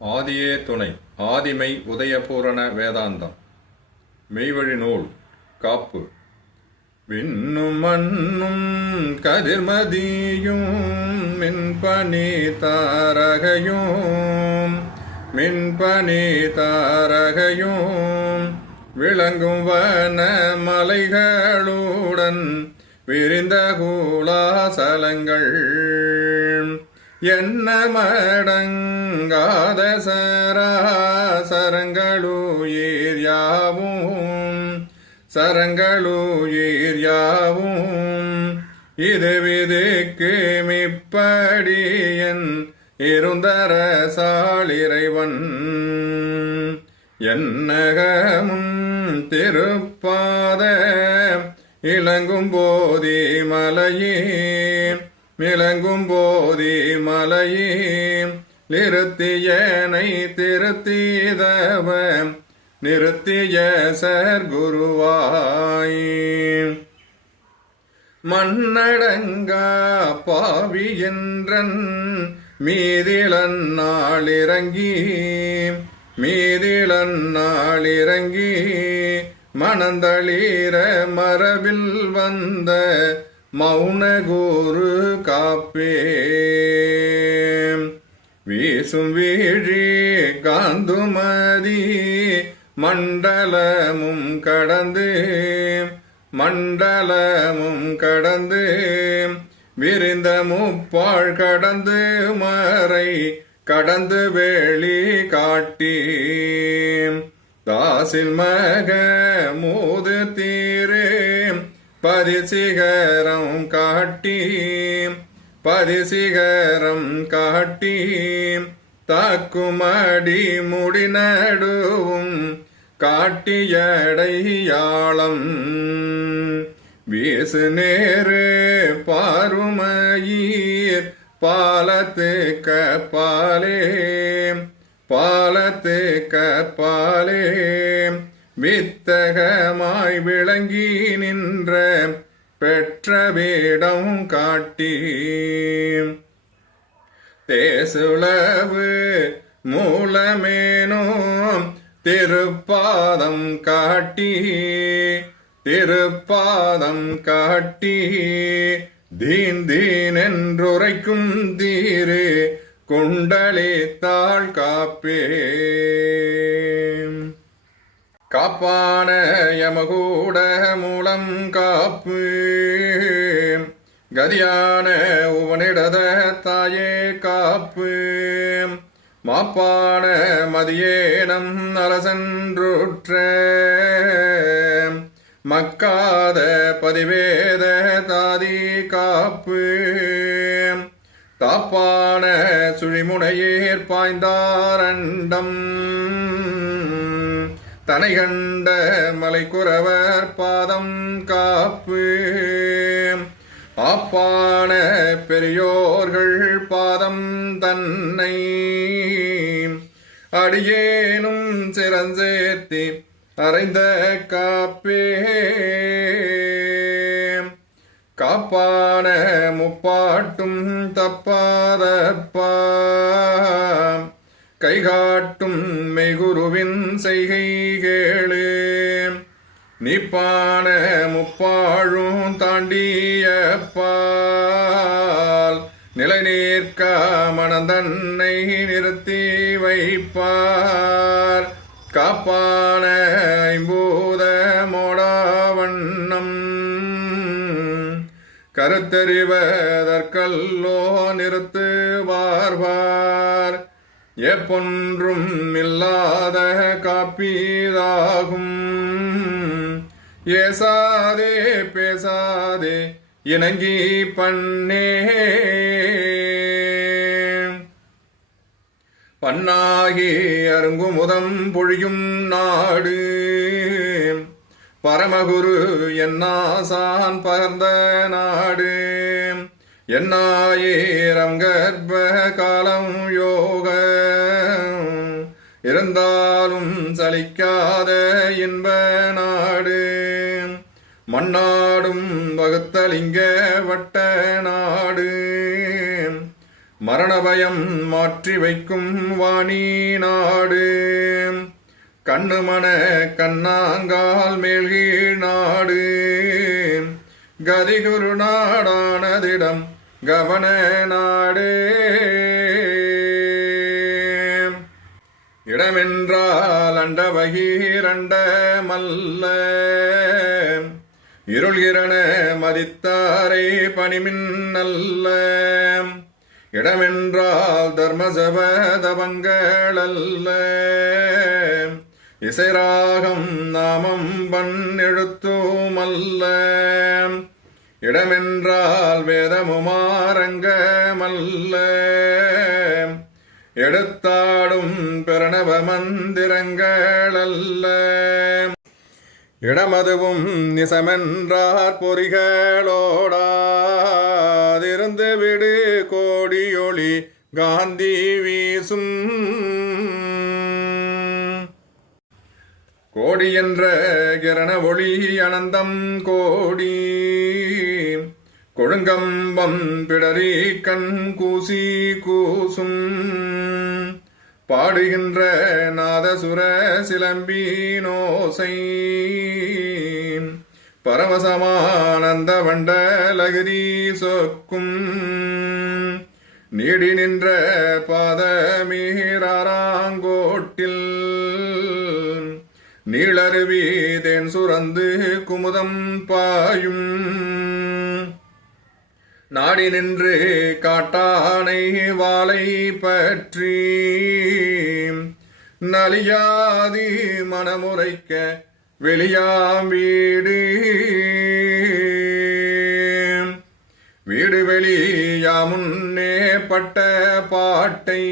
ஆதியே துணை ஆதிமை உதயபூரண வேதாந்தம் மெய்வழி நூல் காப்பு விண்ணும் மண்ணும் கதிர்மதியும் மின்பனி தாரகையும் விளங்கும் வன மலைகளுடன் விரிந்த கூலாசலங்கள் என்ன மடங்காத சரங்களுயிர் யாவும் இது விதுக்கு மிப்படியன் இருந்தர சாளிரைவன் என்னகமும் திருப்பாத இளங்கும் போதி மலையே நிறுத்தியனை திருத்திதவ நிறுத்திய சர்க்குருவாய் மண்ணடங்கா பாவி என்றன் மீதிலன் நாளிறங்கி மணந்தளிர மரபில் வந்த மௌன குரு காப்பே வீசும் வீழி காந்துமதி மண்டலமும் கடந்து விரிந்த முப்பாழ் கடந்து மறை கடந்து வேளி காட்டி தாசில் மக மூது தீரே பதிசிகரம் காட்டி தாக்குமடி முடி நடுவும் காட்டியடையாளம் வீசு நேரு பாருமயீர் பாலத்து கற்பாலே வித்தகமாய் விளங்கி நின்ற பெற்ற வேடம் காட்டி தேசுளவு மூலமேனோ திருப்பாதம் காட்டி தீன் என்றுரைக்கும் தீரு குண்டலித்தாள் காப்பே காப்பான யமகூட மூலம் காப்பு கதியான உவனிடத தாயே காப்பு மாப்பான மதியேனம் அரசன்றுற்ற மக்காத பதிவேத தாதி காப்பு தாப்பான சுழிமுனையேற் பாய்ந்தாரண்டம் தனை கண்ட மலைக்குறவர் பாதம் காப்பு ஆப்பான பெரியோர்கள் பாதம் தன்னை அடியேனும் சிறஞ்சேர்த்தி அறைந்த காப்பே காப்பான முப்பாட்டும் தப்பாதப்பா கைகாட்டும் மெய்குருவின் செய்கை கேளு நீப்பான முப்பாழும் தாண்டியப்பால் நிலை நீர்க்க மனந்தன்னை நிறுத்தி வைப்பார் காப்பான ஐம்பூத மோடாவண்ணம் கருத்தறிவதற்கல்லோ நிறுத்துவார்வார் எப்பொன்றும் இல்லாத காப்பீதாகும் ஏசாதே பேசாதே இணங்கி பண்ணாகி அருங்குமுதம் பொழியும் நாடு பரமகுரு என்னாசான் பகர்ந்த நாடு என்னாயிரம் கர்ப்ப காலம் யோக இருந்தாலும் சலிக்காத இன்ப நாடு மண்ணாடும் வகுத்தலிங்க வட்ட நாடு மரணபயம் மாற்றி வைக்கும் வாணி நாடு கண்ணுமன கண்ணாங்கால் மேல்கீழ் நாடு கதிகுரு நாடானதிடம் கவன நாடு இடமென்றால் அண்டவகீரண்ட மல்ல இருள்கிரண மதித்தாரை பணிமின் நல்ல இடமென்றால் தர்மசபதபங்கள் அல்ல இசைராகம் நாமம் பண் எழுத்துமல்ல இடமென்றால் வேதமுமாரங்கமல்ல எடுத்தாடும் பிரணவ மந்திரங்களல்ல இடமதுவும் நிசமென்றார் பொறிகளோடாதிருந்து விடு கோடியொளி காந்தி வீசும் கோடி என்ற கிரண ஒளி அனந்தம் கோடி கொழுங்கம்பம் பிடரி கண் கூசி கூசும் பாடுகின்ற நாதசுர சிலம்பி நோசை பரவசமானந்த வண்டலகிரி சொக்கும் நீடி நின்ற பாதமீராராங்கோட்டில் நீளருவி தேன் சுரந்து குமுதம் பாயும் நாடி நின்று காட்டானை வாளை பற்றி நலியாதி மனமுறைக்க வெளியாம் வீடு வீடு வெளியாமுன்னே பட்ட பாட்டை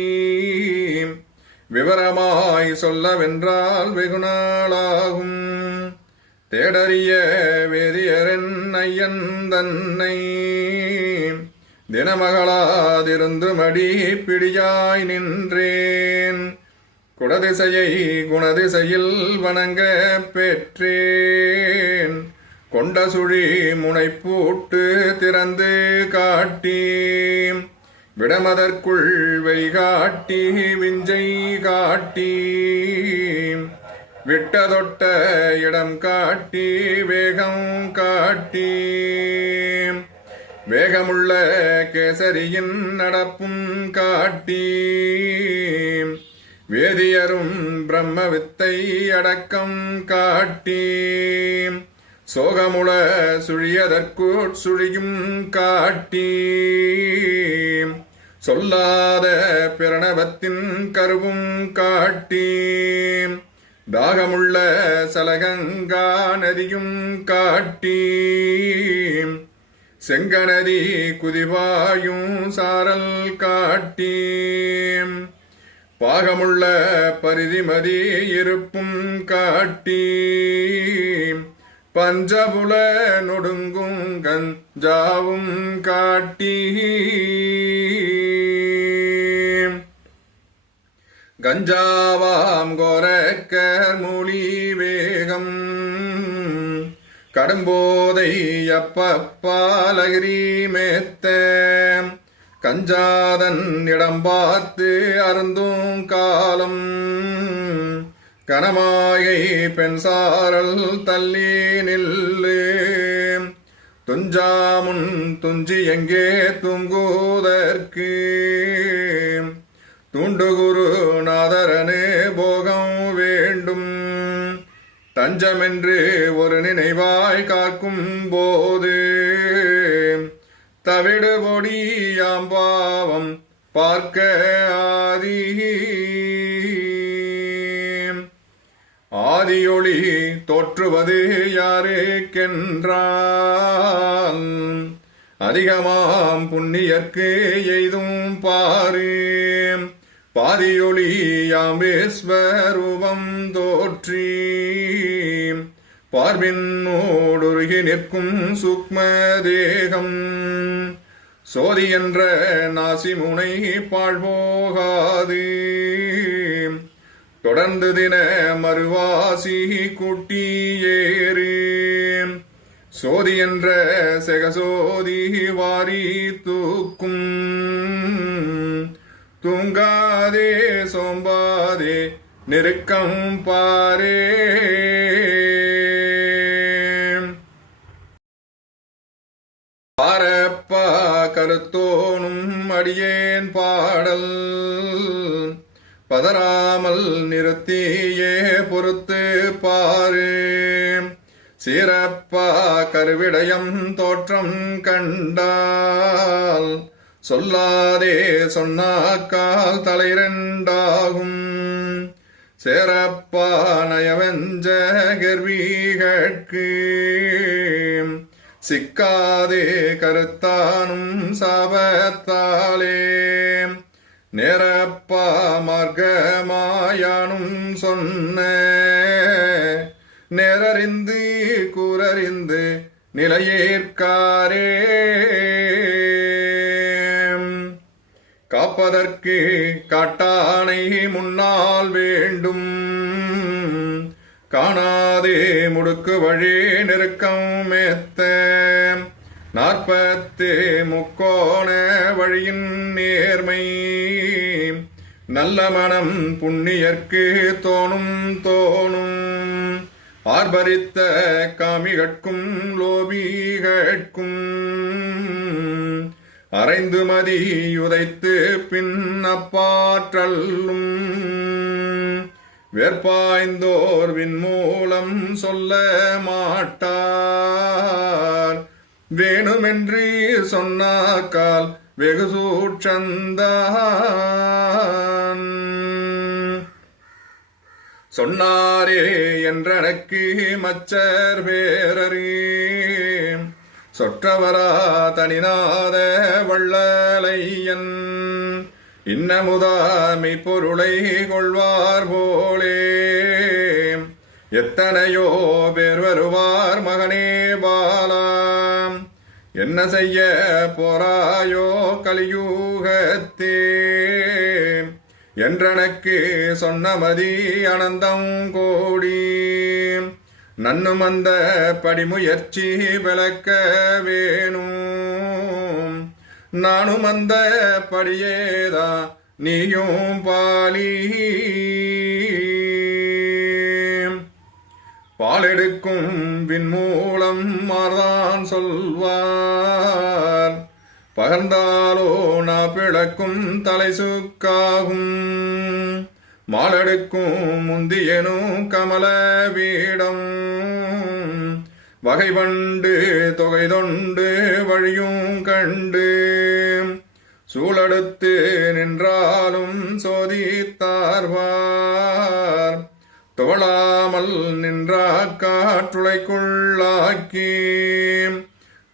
விவரமாய் சொல்லவென்றால் வெகுநாளாகும் தேடறிய வேதியரன் ஐயன் தன்னை தினமகளாதிருந்து மடி பிடியாய் நின்றேன் குடதிசையை குணதிசையில் வணங்க பெற்றேன் கொண்ட சுழி முனைப்பூட்டு திறந்து காட்டி விடமதற்குள் வெளிகாட்டி விஞ்சை காட்டி விட்டதொட்ட இடம் காட்டி வேகம் காட்டி வேகமுள்ள கேசரியின் நடப்பும் காட்டி வேதியரும் பிரம்ம வித்தை அடக்கம் காட்டி சோகமுள சுழியதற்குட் சுழியும் காட்டி சொல்லாத பிரணவத்தின் கருவும் காட்டி தாகமுள்ள சலகங்கா நதியும் காட்டி செங்கநதி குதிவாயும் சாரல் காட்டி பாகமுள்ள பரிதிமதி இருப்பும் காட்டி பஞ்சபுல நொடுங்கும் கஞ்சாவும் காட்டி கஞ்சாவாம் கோரக்கர் மூலி வேகம் கடும்போதை அப்பப்பாலகிரி மேத்த கஞ்சாதன் இடம் பார்த்து அருந்தும் காலம் கனமாயை பெண் சாரல் தள்ளி நில்லு துஞ்சாமுன் துஞ்சி எங்கே தூங்குவதற்கு தூண்டுகுரு நாதரனு போகம் வேண்டும் தஞ்சமென்று ஒரு நினைவாய் காக்கும் போது தவிடு பொடியாம் பாவம் பார்க்க ஆதியொளி தோற்றுவது யாருக்கென்றால் அதிகமாம் புண்ணியர்க்கு எய்தும் பாரு பாதியொளி யாம் விஸ்வரூபம் தோற்றி பார்பின்னோடுருகி நிற்கும் சூக்ம தேகம் சோதி என்ற நாசிமுனை பாழ்போகாது தொடர்ந்து தின மறுவாசி கூட்டி ஏறு சோதி என்ற செகசோதி வாரி தூக்கும் சோம்பாதே நெருக்கம் பாரே. பாரப்பா கருத்தோனும் அடியேன் பாடல் பதறாமல் நிறுத்தியே பொறுத்து பாரு. சீரப்பா கருவிடயம் தோற்றம் கண்டால் சொல்லாதே சொன்னாக்கால் தலைரெண்டாகும். சேரப்பா நயவெஞ்ச கர்வீகட்கு சிக்காதே கருத்தானும் சாபத்தாலே. நேரப்பா மார்க்கமாயானும் சொன்ன நேரறிந்து கூறறிந்து நிலையேற்காரே. காப்பதற்கு காட்டானை முன்னால் வேண்டும் காணாதே முடுக்கு வழி நெருக்கம் மேத்த. 40 முக்கோண வழியின் நேர்மை நல்ல மனம் புண்ணியர்க்கு தோணும் தோணும். ஆர்ப்பரித்த காமிகட்கும் லோபிகட்கும் அரைந்து மதி உதைத்து பின் அப்பாற்றல்லும். வேற்பாய்ந்தோர் விண்மூலம் சொல்ல மாட்டார் வேணுமென்று சொன்னாக்கால் வெகு சூட்சந்தான். சொன்னாரே என்றனக்கு மச்சர் பேரறி சொற்றவரா தனிநாத வள்ளலையன். இன்னமுதாமை பொருளை கொள்வார் போலே எத்தனையோ பேர் வருவார் மகனே பாலாம். என்ன செய்ய போராயோ கலியூகத்தே என்றனக்கு சொன்னமதி அனந்தம் கோடி. நன்னும் அந்த படிமுயற்சி விளக்க வேணும் நானும் அந்த படியேதா நீயும் பாலி. பாலெடுக்கும் விண்மூலம் மார்தான் சொல்வார் பகர்ந்தாலோ நா பிளக்கும் தலை சுக்காகும். மாலெடுக்கும் முந்தியனும் கமல வீடம் வகை வண்டு தொகை தொண்டு வழியும் கண்டு. சூழடுத்து நின்றாலும் சோதித்தார்வார் தோழாமல் நின்றா காற்றுளைக்குள்ளாக்கி.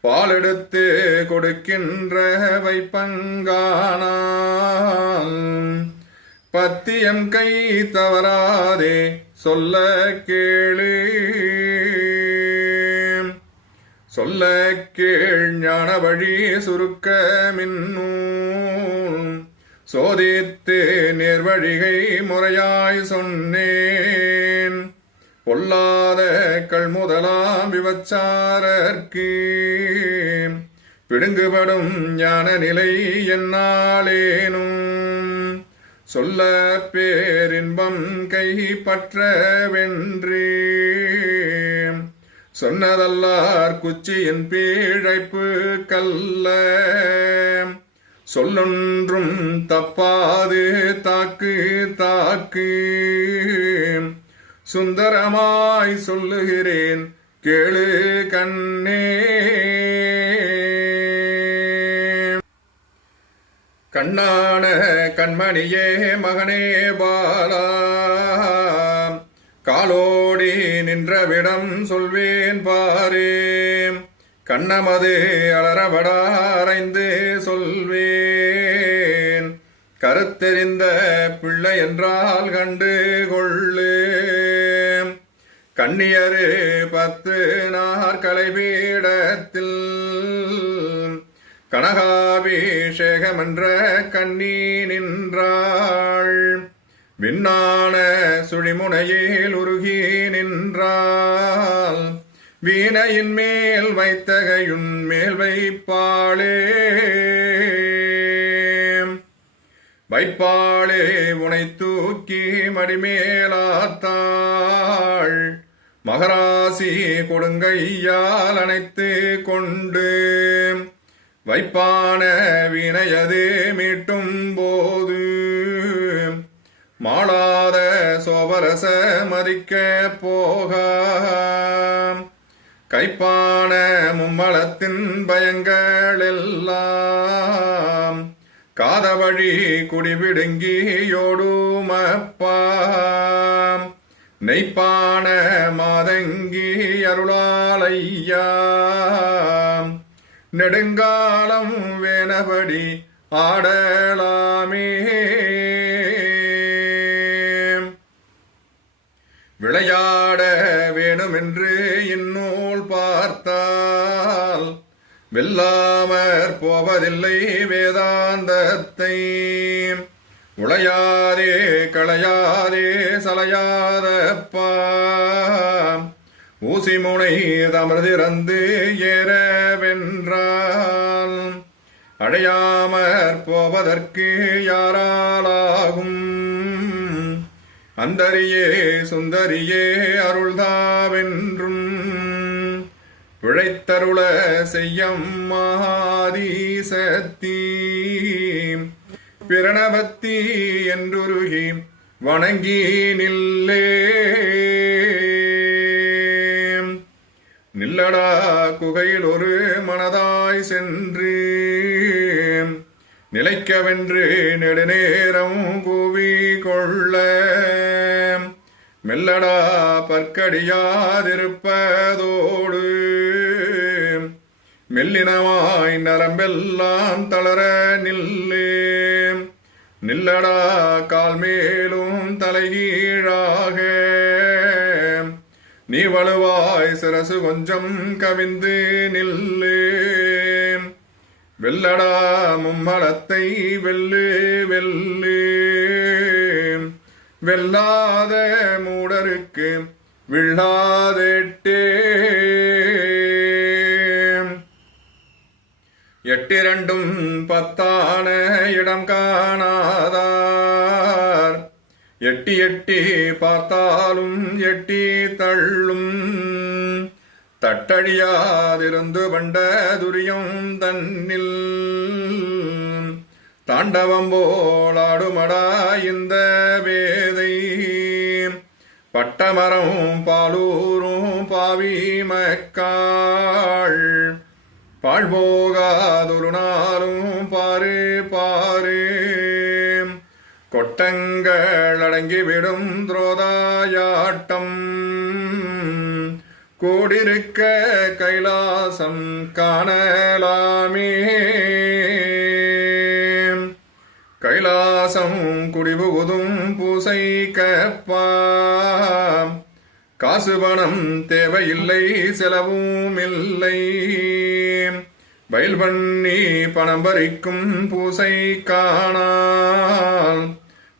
பாலெடுத்து கொடுக்கின்ற வைப்பங்கானால் பத்தியம் கை தவறாதே சொல்ல கேளு. சொல்ல கேள் ஞான வழி சுருக்க மின்னூல் சோதித்து நேர்வழிகை முறையாய் சொன்னேன். பொல்லாத கள்முதலாம் விபச்சாரர்க்கு பிடுங்குபடும் ஞான நிலை என்னாலேனும். சொல்ல பேரின்பம் கை பற்ற வென்றே சொன்னதல்லார் குச்சியின் பீழைப்பு கல்ல. சொல்லொன்றும் தப்பாது தாக்கு தாக்கு சுந்தரமாய் சொல்லுகிறேன் கேளு கண்ணே. கண்ணான கண்மணியே மகனே பாலா காலோடி நின்றவிடம் சொல்வேன் பாரே. கண்ணமது அலரபடா அறைந்து சொல்வேன் கருத்தெறிந்த பிள்ளை என்றால் கண்டு கொள்ளு. கண்ணியரு 10 நாற்கலை பீடத்தில் கனகாபிஷேகமென்ற கண்ணி நின்றாள். விண்ணான சுழிமுனையில் உருகி நின்றாள். வீணையின் மேல் வைத்தகையுன் மேல் வைப்பாளே. வைப்பாளே உனை தூக்கி மடிமேலாத்தாள் மகராசி கொடுங்கையால் அணைத்து கொண்டு வைப்பான வினையது மீட்டும் போது மாளாத சோபரச மதிக்க போக கைப்பான மும்மலத்தின் பயங்கள் எல்லாம் காதவழி குடிபிடுங்கியோடுமப்பா நெய்ப்பான மாதங்கி அருளாலையா நெடுங்காலம் வேனபடி ஆடலாமே விளையாட வேணுமென்று இந்நூல் பார்த்தால் வெல்லாமற் போவதில்லை வேதாந்தத்தை உளையாதே களையாதே சலையாதப்பா ஊசி முனை தமர்திறந்து ஏறவென்றால் அடையாமற் போவதற்கு யாராலாகும் அந்தரியே சுந்தரியே அருள்தாவென்றும் பிழைத்தருள செய்யம் மகாதீசத்தீ பிரணவத்தி என்றுருகி வணங்கி நில்லே நில்லடா குகையில் ஒரு மனதாய் சென்று நிலைக்கவென்று நெடுநேரம் கூவி கொள்ள மெல்லடா பற்கடியாதிருப்பதோடு மெல்லினமாய் நரம்பெல்லாம் தளர நில்லே நில்லடா கால் மேலும் தலைகீழாக நீ வலுவாய் சிரசு கொஞ்சம் கவிந்து நில்லே வெல்லடா மும்மலத்தை வெல்லு வெல்லு வெல்லாத மூடருக்கு விழாதெட்டே எட்டிரண்டும் பத்தான இடம் காணாதார் எட்டி எட்டி பார்த்தாலும் எட்டி தள்ளும் தட்டழியாதிருந்து வண்ட துரியம் தன்னில் தாண்டவம் போலாடுமடா இந்த வேதை பட்டமரம் பாலூரும் பாவி மக்காள் பாழ்போகாதொரு நாளும் பாரு பாரு கொட்டங்கள் அடங்கிவிடும் துரோதாயாட்டம் கூடிருக்க கைலாசம் காணலாமே கைலாசம் குடிபுகுதும் பூசை கப்பா காசு பணம் தேவையில்லை செலவும் இல்லை வயல் பண்ணி பணம் பறிக்கும் பூசை காணால்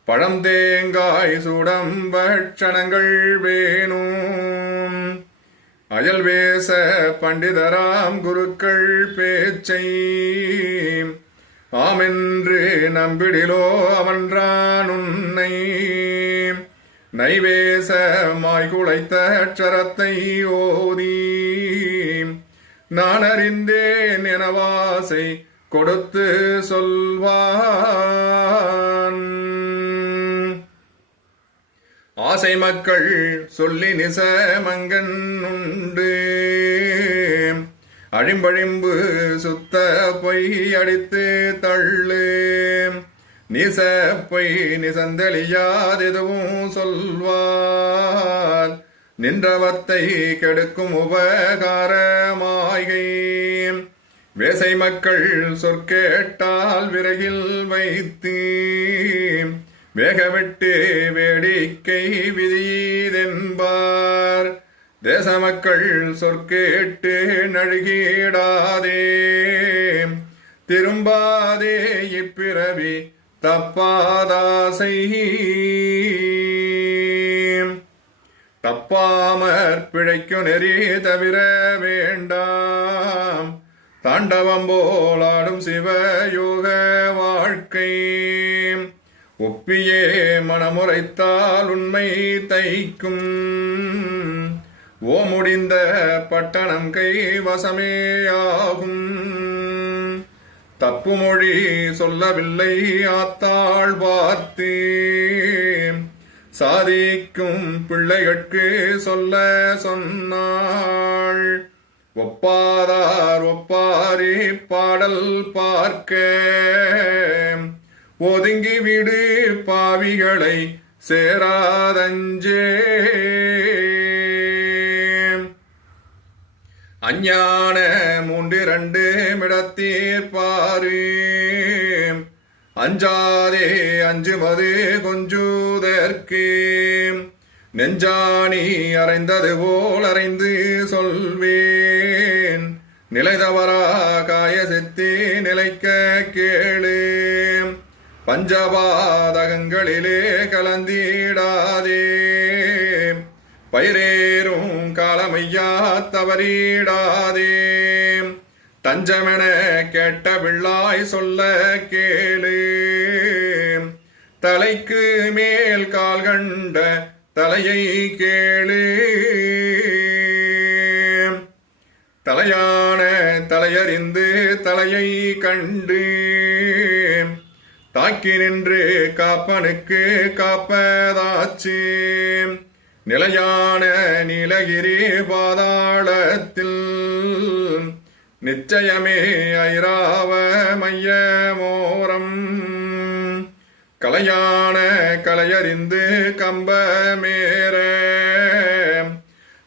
பழம் தேங்காய் சூடம் பட்சணங்கள் வேணும் அயல் வேச பண்டிதராம் குருக்கள் பேச்சை ஆமென்று நம்பிடிலோ அவன்றான் உன்னை நைவேச மாய்குளைத்த அட்சரத்தை ஓதி நான் அறிந்தேன் எனவாசை கொடுத்து சொல்வான் ஆசை மக்கள் சொல்லி நிசமங்கன் உண்டு அழிம்பழிம்பு சுத்த பொய் அடித்து தள்ளு நிச பொய் நிசந்தெளியாதெதுவும் சொல்வார் நின்றவத்தை கெடுக்கும் உபகாரமாகை வேசை மக்கள் சொற்கேட்டால் விறகில் வைத்து வேகவிட்டு வேடிக்கை விதியதென்பார் தேச மக்கள் சொற்கேட்டு நழுகிடாதே திரும்பாதே இப்பிறவி தப்பாதாசை தப்பாமற் பிழைக்கு நெறி தவிர வேண்டாம் தாண்டவம் போலாடும் சிவயோக வாழ்க்கை ஒப்பியே மனமுறைத்தால் உண்மை தைக்கும் ஓமுடிந்த பட்டணம் கைவசமேயாகும் தப்புமொழி சொல்லவில்லை ஆத்தாள் பார்த்து சாதிக்கும் பிள்ளைகட்கு சொல்ல சொன்னாள் ஒப்பாதார் ஒப்பாரி பாடல் பார்க்க ஒதுங்கி விடு பாவிகளை சேராதஞ்சே அஞ்ஞான 3 மிடத்தீர் பாரு அஞ்சாதே அஞ்சுமது கொஞ்சுதற்கு நெஞ்சாணி அறைந்தது போல் அறைந்து சொல்வேன் நிலைதவரா காய சித்தி நிலைக்க கேளு பஞ்சபாதகங்களிலே கலந்திடாதே பயிரேறும் காலமையா தவறிடாதே தஞ்சமென கேட்ட பிள்ளாய் சொல்ல கேளு தலைக்கு மேல் கால் கண்ட தலையை கேளு தலையான தலையறிந்து தலையை கண்டு தாக்கி நின்று காப்பனுக்கு காப்பதாச்சு நிலையான நீலகிரி பாதாளத்தில் நிச்சயமே ஐராவ மையமோரம் கலையான கலையறிந்து கம்பமேற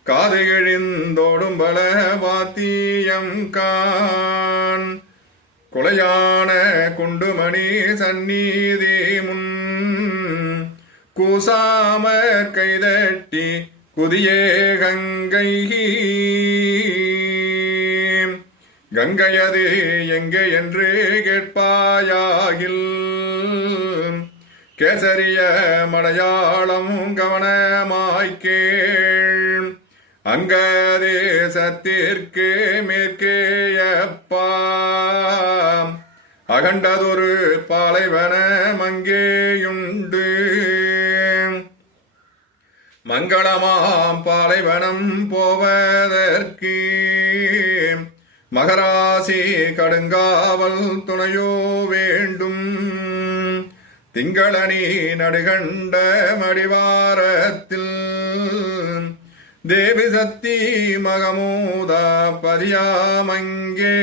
காது கிழிந்தோடும் பல வாத்தியம் கான் கொலையான குண்டுமணி சந்நிதி முன் கூசாமற் கைதட்டி குதியே கங்கை கங்கையது எங்கே என்று கேட்பாயாகில் கேசரிய மலையாளம் கவனமாய்க்கேள் அங்கதேசத்திற்கு மேற்கேயப்பா அகண்டதொரு பாலைவனம் அங்கேயுண்டு மங்களமாம் பாலைவனம் போவதற்கு மகராசி கடுங்காவல் துணையோ வேண்டும் திங்களனி நடுகண்ட மடிவாரத்தில் தேவி சக்தி மகமூதா பதியாமங்கே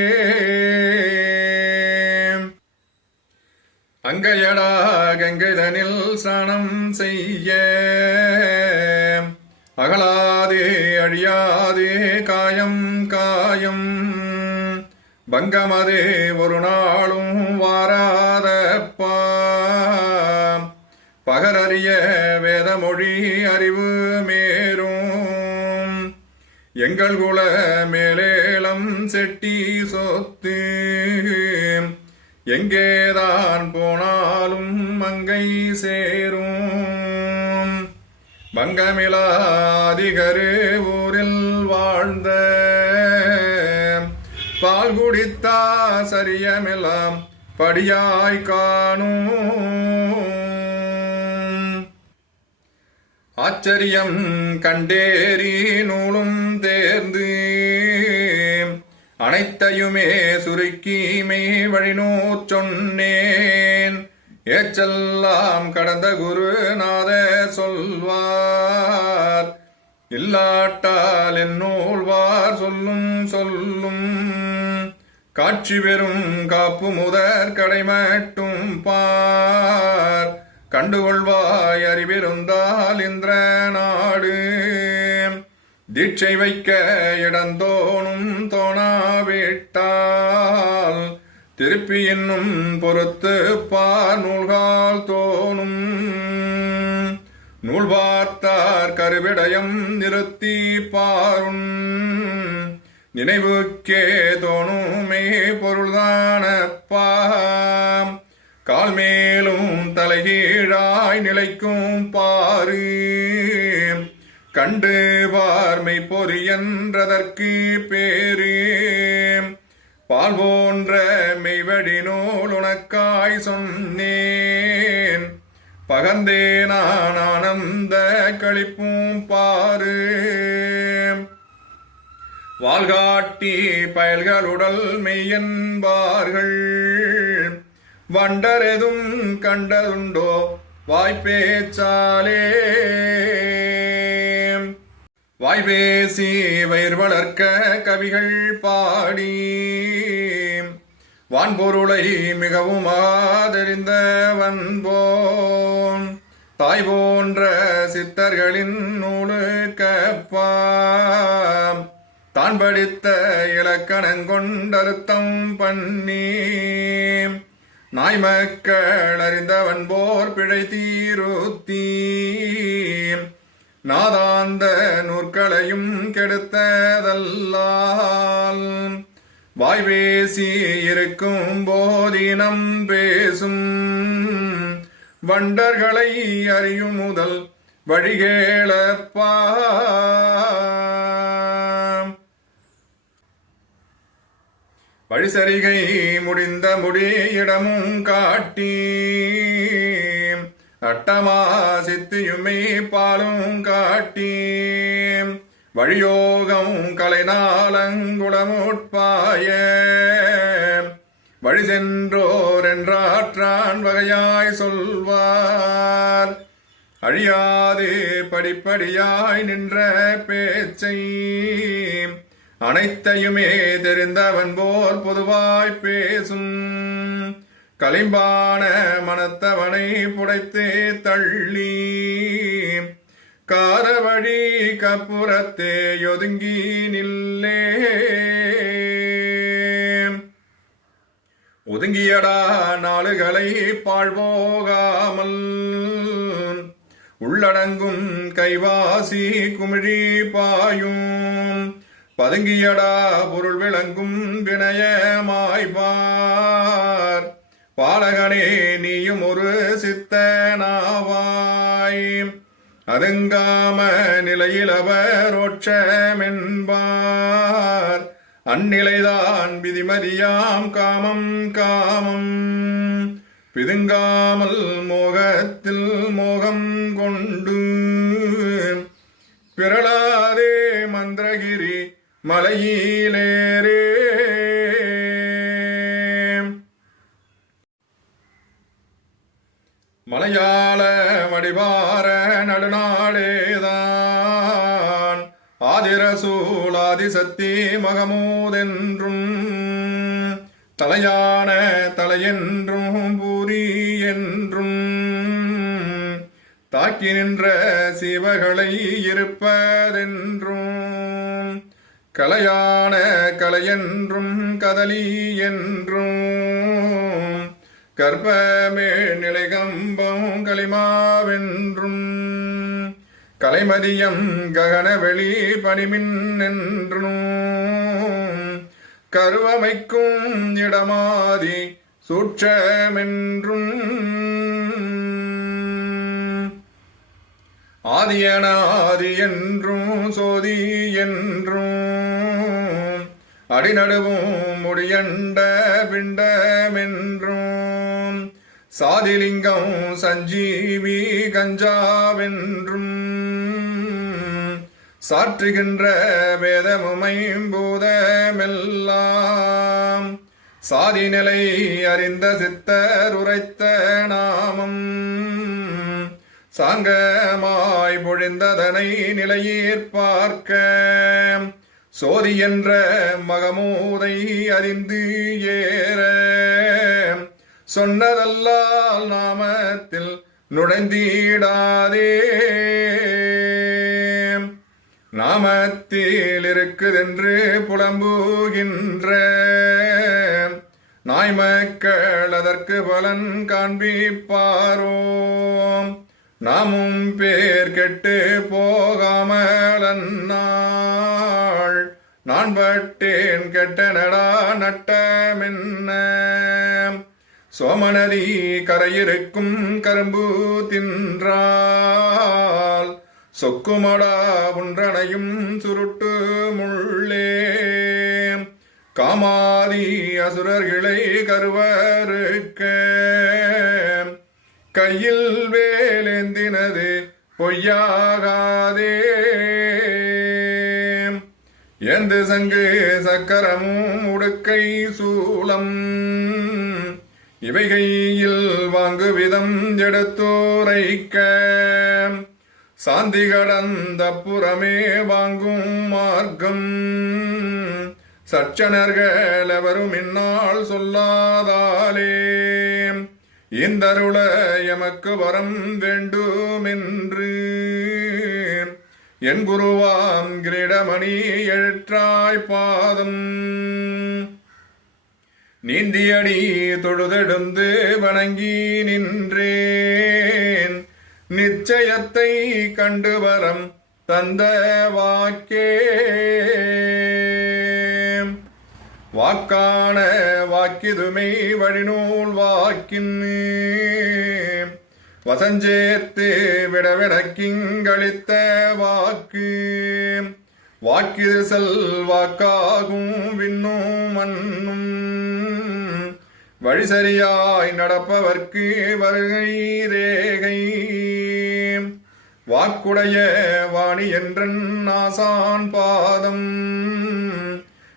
அங்கையடா கங்கைதனில் சனம் செய்ய அகலாதே அழியாதே காயம் காயம் பங்கமதே ஒரு நாளும் வாராதப்பா பகரறிய வேதமொழி அறிவு மேரும் எங்கள் குல மேலேலம் செட்டி சொத்து எங்கேதான் போனாலும் மங்கை சேரும் பங்கமிலாதிகரு ஊரில் வாழ்ந்த பால் குடித்தா சரியமெல்லாம் படியாய் காணும் ஆச்சரியம் கண்டேறி நூலும் தேர்ந்து அனைத்தையுமே சுருக்கிமை வழிநூற் சொன்னேன் ஏச்செல்லாம் கடந்த குருநாதர் சொல்வார் இல்லாட்டால் என்னூழ்வார் சொல்லும் சொல்லும் காட்சி பெறும் காப்பு முதற் கடை மட்டும் பார் கண்டுகொள்வாய் அறிவிருந்தால் இந்திர நாடு தீட்சை வைக்க இடந்தோணும் தோணாவிட்டால் திருப்பி என்னும் பொறுத்து பார் நூல்கால் தோணும் நூல் பார்த்தார் கருவிடயம் நிறுத்தி பாருன் நினைவுக்கே தோணுமே பொருள்தானப்பா கால் மேலும் தலைகீழாய் நிலைக்கும் பாரு கண்டு பார்மை பொறியன்றதற்கு பேரு பால் போன்ற மெய்வடி நூல் உனக்காய் சொன்னேன் பகந்தே நான் ஆனந்த களிப்பும் பாரு வாள்காட்டி பயல்களுடல் மெய்யன்பார்கள் வண்டரெதும் கண்டதுண்டோ வாய்ப்பேச்சாலே வாய்பேசி வயிறு வளர்க்க கவிகள் பாடி வான்பொருளை மிகவும் ஆதரிந்தவன் போன் தாய் போன்ற சித்தர்களின் நூலுக்கப்பாம் தான் படித்த இலக்கணங்கொண்டருத்தம் பண்ணி நாய் மக்கள் அறிந்தவன் போர் பிழை தீருத்தி நாதாந்த நூற்களையும் கெடுத்ததல்லால் வாய்பேசி இருக்கும் போதினம் பேசும் வண்டர்களை அறியும் முதல் வழிகேளப்பா வழிசரிகை முடிந்த முடியிடமும் காட்டி அட்டமா சித்தியுமை பாலும் காட்டி வழியோகம் கலைநாளங்குளமுட்பாய வழி சென்றோர் என்றாற்றான் வகையாய் சொல்வார் அழியாது படிப்படியாய் நின்ற பேச்சை அனைத்தையுமே தெரிந்தவன் போல் பொதுவாய் பேசும் களிம்பான மனத்தவனை புடைத்து தள்ளி காரவழி கப்புறத்தே ஒதுங்கி நில்லே ஒதுங்கியடா நாளுகளை பாழ்போகாமல் உள்ளடங்கும் கைவாசி குமிழி பாயும் பதுங்கியடா பொருள் விளங்கும் வினயமாய்பார் பாலகனே நீயும் ஒரு சித்தனாவாய் அதுங்காம நிலையில் அவர் ஒற்றமென்பார் அந்நிலைதான் விதிமதியாம் காமம் காமம் பிதுங்காமல் மோகத்தில் மோகம் கொண்டு பிறளாதே மந்திரகிரி மலையிலேரே மலையாள வடிவார நடுநாளேதான் ஆதிரசூலாதி சக்தி மகமூதென்றும் தலையான தலையென்றும் பூரி என்றும் தாக்கி நின்ற சிவகளை இருப்பதென்றும் கலையான கலையென்றும் கதலி என்றும் கற்பமே நிலைகம்பம் களிமாவென்றும் கலைமதியம் ககனவெளி பணிமின் என்றும் கருவமைக்கும் இடமாதி சூட்சமென்றும் ஆதியனாதி என்றும் சோதி என்றும் அடிநடுவும் முடியண்ட பிண்டமென்றும் சாதிலிங்கம் சஞ்சீவி கஞ்சாவென்றும் சாற்றுகின்ற வேதமுமைம்பூதமெல்லாம் சாதிநிலை அறிந்த சித்தர் உரைத்த நாமம் சாங்கமாய் பொழிந்ததனை நிலையீர் பார்க்க சோதி என்ற மகமூதை அறிந்து ஏற சொன்னதல்லால் நாமத்தில் நுழைந்தீடாதே நாமத்தில் இருக்குதென்று புலம்புகின்ற நாய் மக்கள் அதற்கு பலன் காண்பிப்பாரோம் நாமும் பேர் கெட்டு போகாமல் அந்நாள் நான் பட்டேன் கெட்டனடா நட்டமென்ன சோமநதி கரையிருக்கும் கரும்பு தின்றால் சொக்குமடா ஒன்றனையும் சுருட்டு முள்ளே காமாதி அசுரர்களை கருவறுக்க கையில் வேலேந்தினது பொய்யாகாதே. எந்த சங்கு சக்கரமும் உடுக்கை சூலம் இவை கையில் வாங்குவிதம் எடுத்துரைக்க, சாந்தி கடந்த புறமே வாங்கும் மார்க்கம் சச்சனர்கள் எவரும் இந்நாள் சொல்லாதாலே, இந்தருள எமக்கு வரம் வேண்டுமென்று என் குருவாம் கிரீடமணி எழுற்றாய் பாதம் நீந்தியடி தொழுதெடுந்து வணங்கி நின்றேன். நிச்சயத்தை கண்டு வரம் தந்த வாக்கே, வாக்கான வாக்கிதுமை வழிநூல் வாக்கின் வசஞ்சேர்த்து விடவிடக்கிங்களித்த வாக்கு, வாக்கிது செல் வாக்காகும் விண்ணும் மண்ணும் வழி சரியாய் நடப்பவர்க்கு வருகை ரேகை, வாக்குடைய வாணி என்றன் ஆசான் பாதம்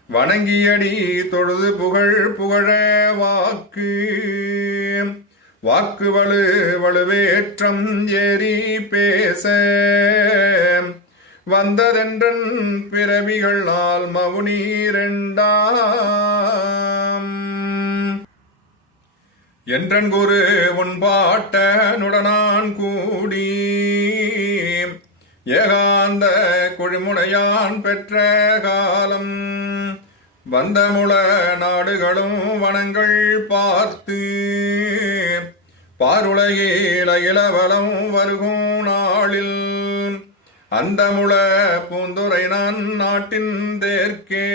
வணங்கியடி தொழுது புகழ் புகழ வாக்கு, வாக்கு வலு வலுவேற்றம் ஏறி பேச வந்ததென்றன் பிறவிகள் நாள் மவுனீரெண்டாம். என்றன் குரு உன் பாட்டனுடனான் கூடி ஏகாந்த குழிமுனையான் பெற்ற காலம், வந்தமுள நாடுகளும் வனங்கள் பார்த்து பாருலகில் அகிலவலம் வருகும் நாளில், அந்தமுள பூந்துரை நான் நாட்டின் தேர்க்கே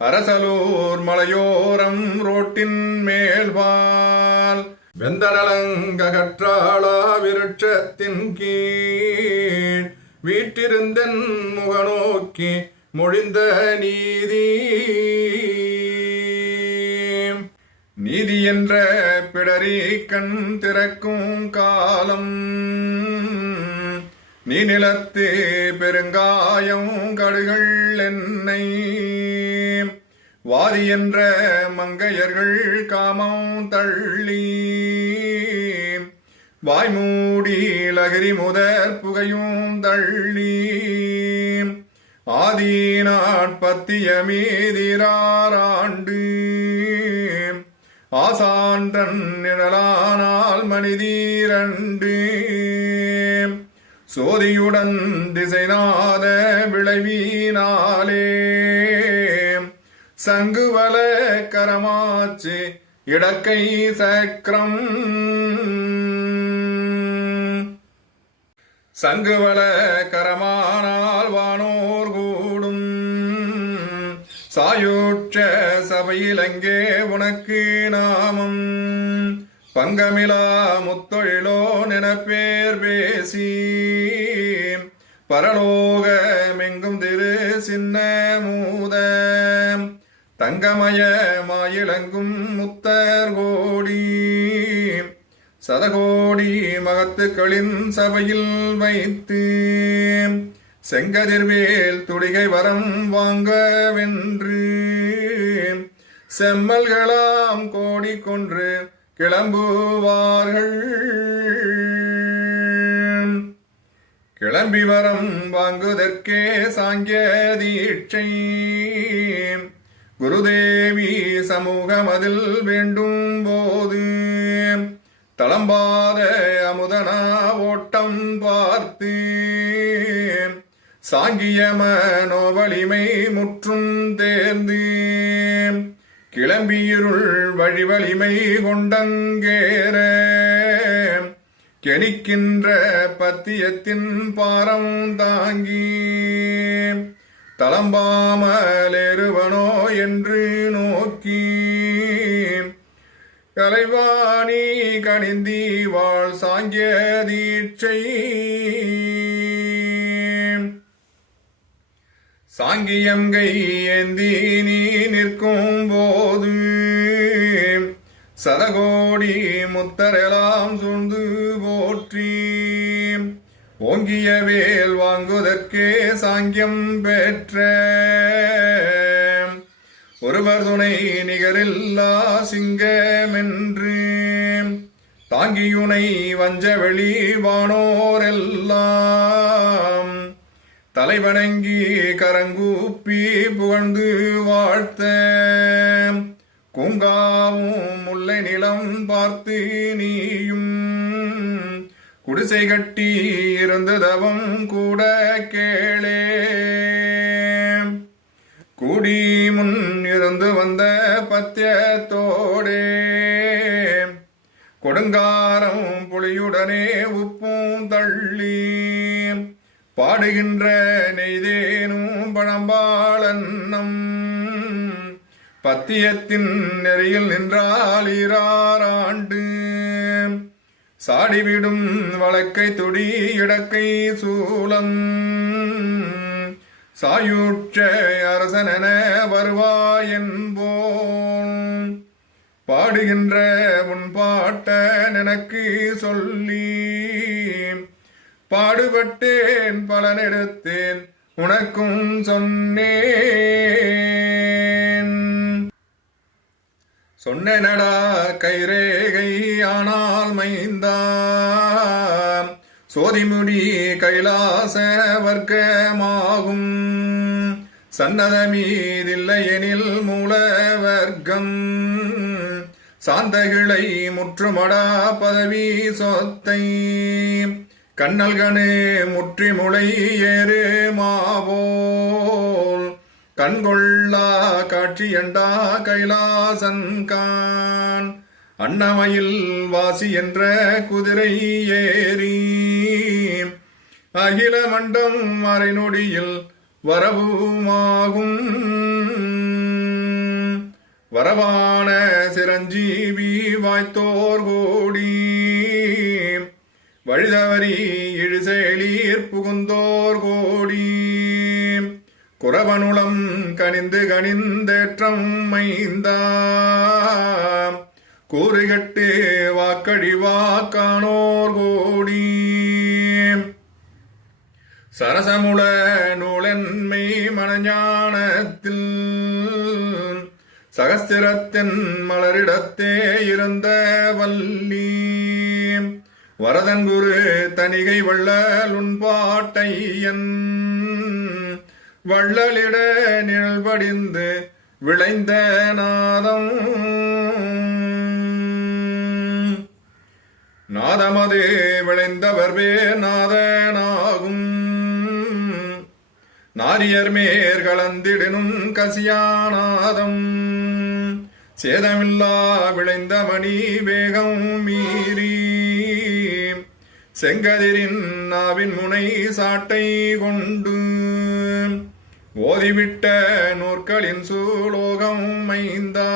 அரசலூர் மலையோரம் ரோட்டின் மேல்வால் வெந்தடலங்க கற்றாளா விருட்சத்தின் கீழ் வீட்டிருந்தன் முகநோக்கி மொழிந்த நீதி, நீதி என்ற பிடரி கண் திறக்கும் காலம், நீ நிலத்து பெருங்காயம் கடுகள் என்னை வாதி என்ற மங்கையர்கள் காமம் தள்ளி, வாய்மூடி லகரி முதற் புகையும் தள்ளி, ஆதி நாட்பத்தியமீதிராண்டு ஆசான்றன் நிழலானால் மனிதீரண்டு, சோதியுடன் திசைநாத விளைவினாலே சங்குவல கரமாச்சு இடக்கை சக்கரம், சங்குவல கரமானால் வானோர் கூடும் சாயுற்ற சபையில் அங்கே உனக்கு நாமம், பங்கமிலா முத்தொழிலோ நினப்பேர் பேசி பரலோகமெங்கும் திரு சின்ன மூத தங்கமய மாயிலங்கும் முத்தர் கோடி சதகோடி மகத்துக்களின் சபையில் வைத்து செங்கதிர்வேல் துடிகை வரம் வாங்கவென்று செம்மல்களாம் கோடி கொன்று கிளம்புவார்கள். கிளம்பி வரம் வாங்குதற்கே சாங்கிய தீட்சை குருதேவி சமூகமதில் வேண்டும் போது தளம்பாத அமுதனா ஓட்டம் பார்த்து சாங்கிய மனோவலிமை முற்றும் தேர்ந்து கிளம்பியிருள் வழிவலிமை கொண்டங்கேற கெணிக்கின்ற பத்தியத்தின் பாரம் தாங்கி தளம்பாமலேறுவனோ என்று நோக்கி கலைவாணி கணிந்தி வாழ் சாங்கிய தீட்சை சாங்கியம் கை ஏந்தி நீ நிற்கும் போது சதகோடி முத்தரெல்லாம் சூழ்ந்து போற்றி ஓங்கிய வேல் வாங்குவதற்கே சாங்கியம் பெற்ற ஒருவர் துணை நிகரில்லா சிங்கமென்று தாங்கியுனை வஞ்சவெளி வானோரெல்லாம் தலைவணங்கி கரங்கூப்பி புகழ்ந்து வாழ்த்த பூங்காவும் முல்லை நிலம் பார்த்து நீயும் குடிசை கட்டி இருந்ததவம் கூட கேளே கூடி முன் இருந்து வந்த பத்தியத்தோடே கொடுங்காரம் புலியுடனே உப்பும் தள்ளி பாடுகின்ற நெய்தேனும் பழம்பாளன்னம் பத்தியத்தின் நெறியில் நின்றால் 2 ஆண்டு சாடிவிடும் வழக்கை தொடி இடக்கை சூலம் சாயுற்ற அரசனென வருவாயென்போம் பாடுகின்ற உன் பாட்ட எனக்கு சொல்லி பாடுபட்டேன் பலனெடுத்தேன் உனக்கும் சொன்னேனடா கைரேகை ஆனால் மைந்தா சோதிமுடி கைலாச வர்க்கமாகும் சன்னதமீதில்லையெனில் மூல வர்க்கம் சாந்தகிளை முற்றுமடா பதவி சொத்தை கண்ணல்கனே முற்றி முளை ஏறு மாவோல் கண்கொள்ளா காட்சியண்டா கைலாசன்கான் அன்னமயில் வாசி என்ற குதிரை ஏறி அகில மண்டம் மறைநொடியில் வரவுமாகும் வரவான சிரஞ்சீவி வாய்த்தோர் கோடி வழிதவறி இழுசேலீர் புகுந்தோர் கோடி குரவனுளம் கனிந்து கனிந்தேற்றம் மைந்தா கூறுகட்டு வாக்கடி வாக்கானோர் கோடி சரசமுள நூலென்மை மனஞானத்தில் சகஸ்திரத்தின் மலரிடத்தே இருந்த வல்லி வரதன் குரு தனிகை வள்ளலுன் பாட்டையன் வள்ளலிட நிழல் படிந்து விளைந்த நாதம் நாதமது விளைந்தவர் பேர் நாதனாகும் நாரியர் மேற் கலந்திடனும் கசியாநாதம் சேதமில்லா விளைந்த மணி வேகம் மீறி செங்கதிரின் நாவின் முனை சாட்டை கொண்டு ஓதிவிட்ட நூற்களின் சூலோகம் மைந்தா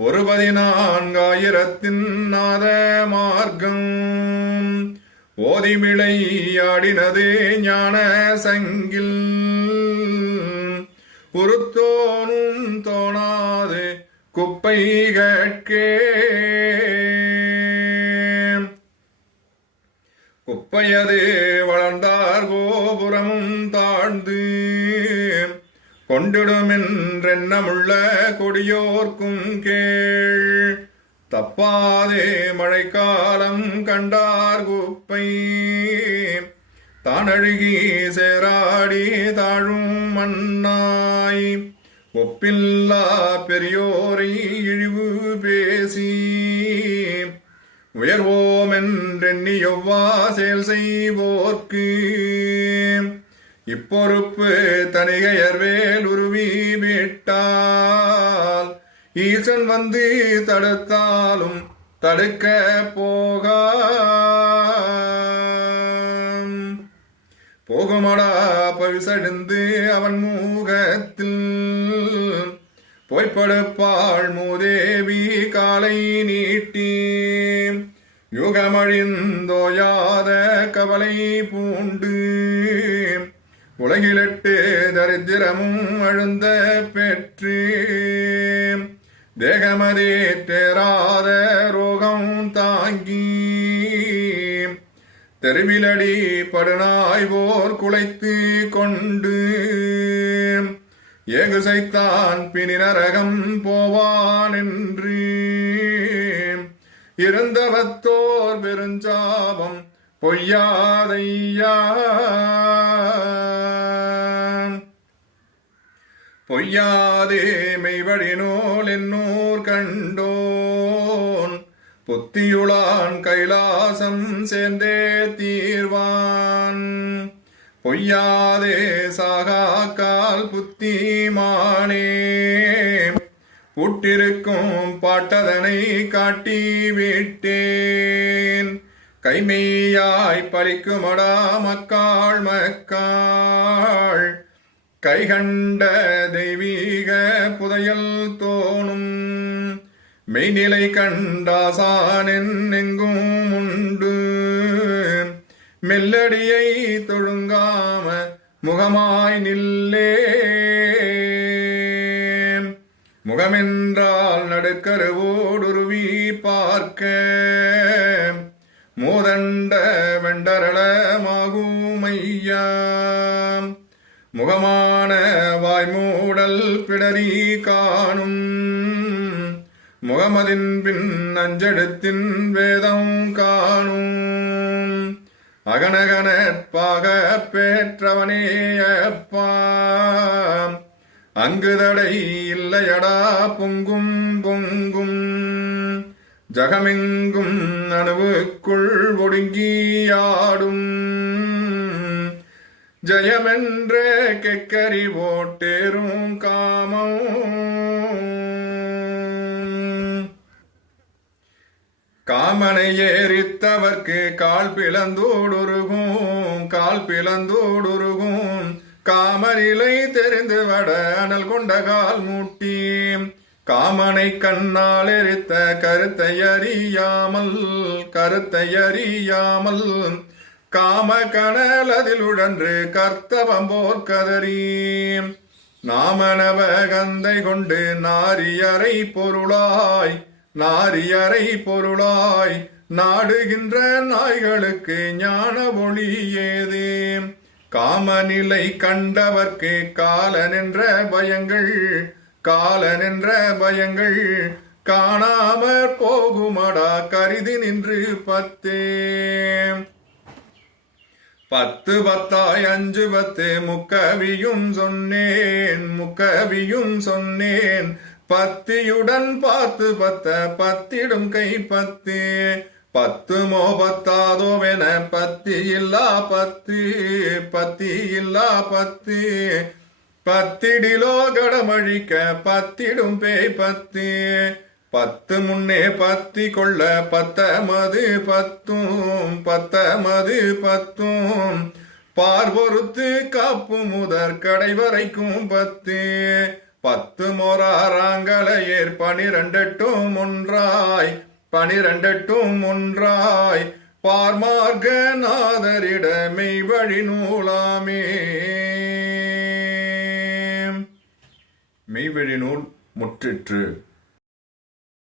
14,000 நாத மார்க்கம் ஓதி விளையாடினது ஞான சங்கில் உருத்தோனும் தோணாது குப்பை கட்கே குப்பையது வளர்ந்தார் கோபுரமும் தாழ்ந்து கொண்டிடுமென்றெண்ணமுள்ள கொடியோர்க்கும் கேள் தப்பாதே மழைக்காலம் கண்டார் குப்பை தானழுகி சேராடி தாழும் மண்ணாய் ஒப்பில்லா பெரியோரை இழிவு பேசி உயர்வோமென்றெண்ணி எவ்வா செயல் செய்வோர்க்கு இப்பொறுப்பு தனிகையர்வேல் உருவி விட்டால் ஈசன் வந்து தடுத்தாலும் தடுக்க போகுமடா பவிசடிந்து அவன் மூகத்தில் போய்ப்படுப்பாள் மூதேவி காலை நீட்டி யுகமழிந்தோயாத கவலை பூண்டு உலகிலட்டு தரித்திரமும் அழுந்த பெற்று தேகமதே தேராத ரோகம் தாங்கி தெருவிலடி படுநாய் போர் குலைத்து கொண்டு ஏகுசைத்தான் பிணி நரகம் போவான் என்று இருந்தவத்தோர் பெருஞ்சாபம் பொய்யாதையா பொய்யாதே மெய்வழி நூல் என்னூர் கண்டோன் புத்தியுளான் கைலாசம் சேர்ந்தே தீர்வான் பொய்யாதே சாகாக்கால் புத்திமானே புட்டிருக்கும் பாட்டதனை காட்டி விட்டேன் கைமெய்யாய் பலிக்குமடா மக்காள் மக்காள் கைகண்ட தெய்வீக புதையல் தோணும் மெய்நிலை கண்டாசான் எங்கும் உண்டு மெல்லடியை தொழுங்காம முகமாய் நில்லே முகமென்றால் நடுக்கருவோடுருவி பார்க்க மோதண்ட வெண்டரளமாகுமையா முகமான வாய்மூடல் பிடரி காணும் முகமதின் பின் அஞ்செழுத்தின் வேதம் காணும் அகனகனற்பாக பேற்றவனே அப்பா அங்குதடை இல்லையடா பொங்கும் பொங்கும் ஜகமெங்கும் அணுவுக்குள் ஒடுங்கியாடும் ஜயமென்ற கெக்கரி ஓட்டேரும் காமம் காமனை ஏறித்தவர்க்கு கால் பிளந்தோடுருகும் காமனிலை தெரிந்து வட அனல் கொண்ட கால் மூட்டி காமனை கண்ணால் எரித்த கருத்தை அறியாமல் காம கணல் அதில் உழன்று கர்த்தவம்போர் கதறி நாமனவ கந்தை கொண்டு நாரியறை பொருளாய் நாடுகின்ற நாய்களுக்கு ஞான ஒளி ஏதே காமநிலை கண்டவர்க்கு காலனென்ற பயங்கள் காணாமற் போகுமடா கருதி நின்று பத்து பத்தாய் 5 10 முக்கவியும் சொன்னேன் பத்தியுடன் பார்த்து பத்திடும் கை 10 பத்தாதோவென பத்தி இல்லா 10 பத்திடிலோ கடமழிக்க பத்திடும் பேய் 10 முன்னே பத்தி கொள்ள பத்தமது பத்தும் பார்பொருத்து காப்பு முதற் கடை வரைக்கும் 10 மோராராங்களையேர் 12 ஒன்றாய் பார்மார்க நாதரிட மெய்வழி நூலாமே. மெய்வழி நூல் முற்றிற்று.